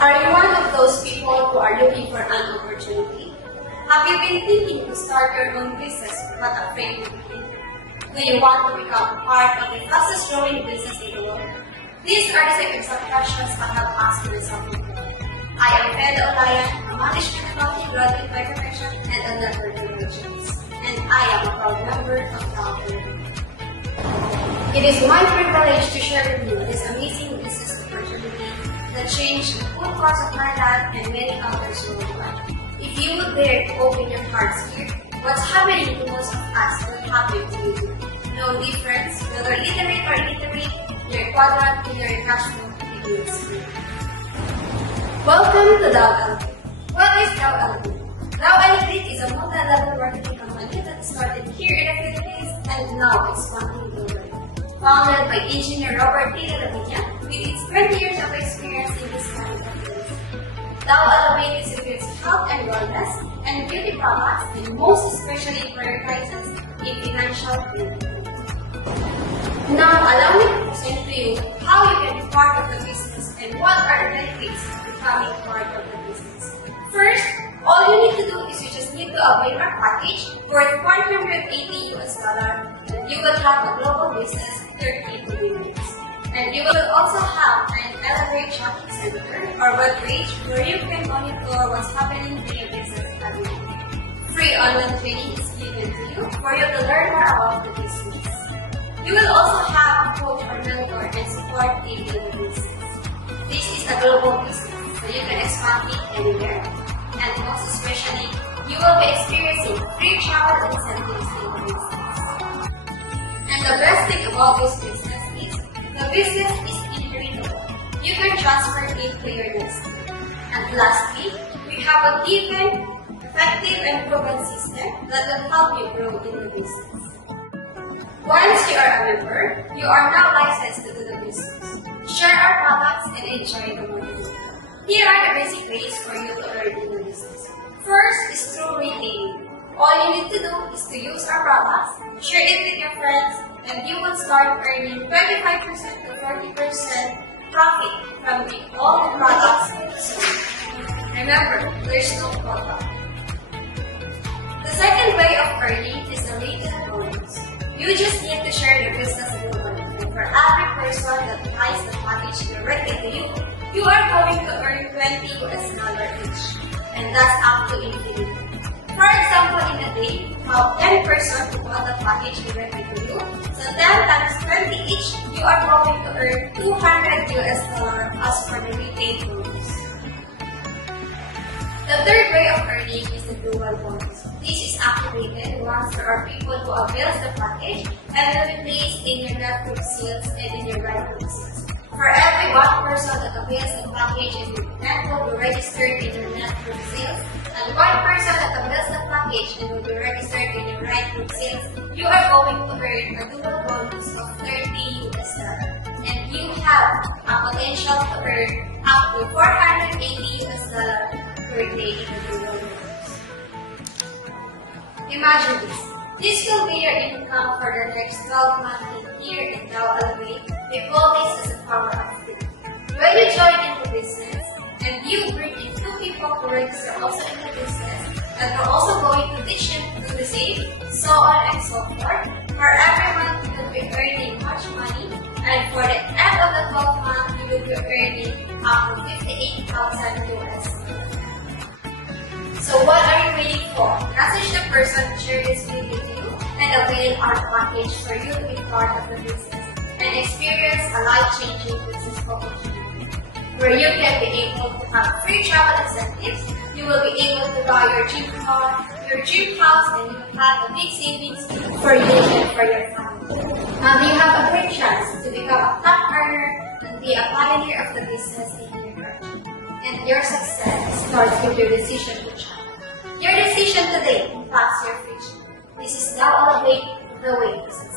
Are you one of those people who are looking for an opportunity? Have you been thinking to start your own business but afraid to begin? Do you want to become part of the fastest growing business in the world? These are the series of questions I have asked myself before. I am Feda Olayan, a management accounting graduate by profession and a network relations. And I am a proud member of Calvary. It is my privilege to share with you this amazing business opportunity that changed the whole course of my life and many others worldwide. If you would dare to open your hearts here, what's happening to most of us will happen to you. No difference, whether literate or illiterate, your quadrant in your cash flow begins here. Welcome to Dow Elevate. What is Dow Elevate? Dow Elevate is a multi-level marketing company that started here in the Philippines and now expanding globally. Founded by engineer Robert T. Lavinia, with its 20 years of experience in this kind of business. Dow Elevate distributes health and wellness and beauty products, and most especially prioritizes in financial freedom. Now, allow me to present to you how you can be part of the business and what are the benefits of becoming part of the business. First, all you need to do is you just need to avail our package worth $180 US, and you will have a global business 30 minutes. And you will also have an Elevate shopping center or web page where you can monitor what's happening in your business every day. Free online training is given to you for you to learn more about the business. You will also have a coach or mentor and support in the business. This is a global business, so you can expand it anywhere. And most especially, you will be experiencing free travel incentives in the business. And the best thing about this business is, the business is inheritable. You can transfer it to your next. And lastly, we have a given, effective, and proven system that will help you grow in the business. Once you are a member, you are now licensed to do the business. Share our products and enjoy the money. Here are the basic ways for you to earn in the business. First is through retailing. All you need to do is to use our products, share it with your friends, and you will start earning 25% to 40% profit from all the products sold. Remember, there's no quota. The second way of earning is the retail bonus. You just need to share your business globally, and for every person that buys the package directly to you, you are going to earn $20 each, and that's up to infinity. For example, in a day, you have 10 persons who bought the package directly to you, so 10 times 20 each, you are going to earn $200 as for the retail bonus. The third way of earning is the global bonus. This is activated once there are people who avail the package and will be placed in your network sales and in your network sales. For every one person that avails the package in your network will be registered in your network sales, and one person that avails the package and will be registered in your network sales, you are going to earn a global bonus of $30 and you have a potential to earn up to $480 per day in the global bonus. Imagine this. This will be your income for the next 12 months here in Dow Elevate. We call this as a power of three. When you join into business and you bring in 2 people who register also in the business and are also going to teach you to do the same, so on and so forth, for every month you will be earning much money, and for the end of the 12th month you will be earning up to $58,000 US. So what are you waiting for? Message the person to share this video to you and avail our package for you to be part of the business and experience a life-changing business opportunity where you can be able to have free travel incentives, you will be able to buy your dream car, your dream house, and you will have a big savings for you and for your family. You have a great chance to become a top earner and be a pioneer of the business in your country. And your success starts with your decision to try. Your decision today impacts your future. This is Dow Elevate, the way to success.